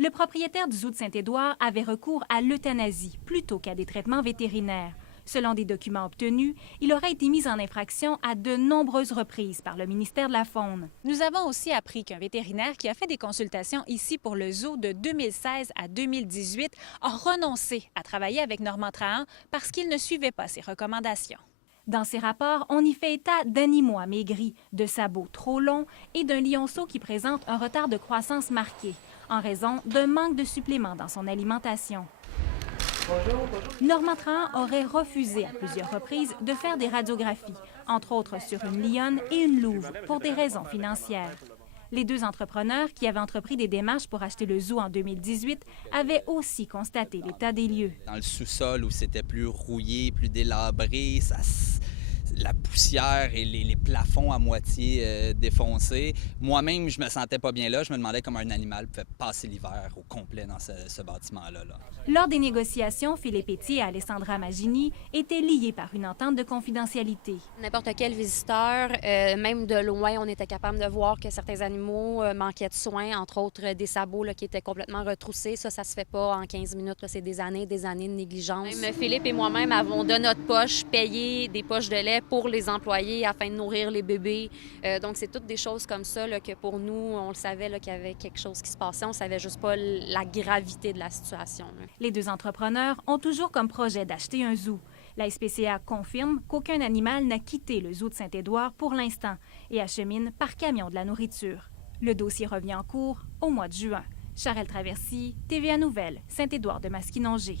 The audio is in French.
Le propriétaire du zoo de Saint-Édouard avait recours à l'euthanasie plutôt qu'à des traitements vétérinaires. Selon des documents obtenus, il aurait été mis en infraction à de nombreuses reprises par le ministère de la Faune. Nous avons aussi appris qu'un vétérinaire qui a fait des consultations ici pour le zoo de 2016 à 2018 a renoncé à travailler avec Normand Trahan parce qu'il ne suivait pas ses recommandations. Dans ces rapports, on y fait état d'animaux amaigris, de sabots trop longs et d'un lionceau qui présente un retard de croissance marqué en raison d'un manque de suppléments dans son alimentation. Normand Trahan aurait refusé à plusieurs reprises de faire des radiographies, entre autres sur une lionne et une louve, pour des raisons financières. Les deux entrepreneurs qui avaient entrepris des démarches pour acheter le zoo en 2018 avaient aussi constaté l'état des lieux. Dans le sous-sol où c'était plus rouillé, plus délabré, la poussière et les plafonds à moitié défoncés. Moi-même, je me sentais pas bien là. Je me demandais comment un animal pouvait passer l'hiver au complet dans ce bâtiment-là. Lors des négociations, Philippe Étier et Alessandra Magini étaient liés par une entente de confidentialité. N'importe quel visiteur, même de loin, on était capable de voir que certains animaux manquaient de soins, entre autres des sabots là, qui étaient complètement retroussés. Ça se fait pas en 15 minutes. C'est des années de négligence. Même Philippe et moi-même avons de notre poche payé des poches de lait pour les employés afin de nourrir les bébés. Donc, c'est toutes des choses comme ça là, que pour nous, on le savait là, qu'il y avait quelque chose qui se passait. On savait juste pas la gravité de la situation. Là. Les deux entrepreneurs ont toujours comme projet d'acheter un zoo. La SPCA confirme qu'aucun animal n'a quitté le zoo de Saint-Édouard pour l'instant et achemine par camion de la nourriture. Le dossier revient en cours au mois de juin. Charelle Traversy, TVA Nouvelles, Saint-Édouard de Masquinongé.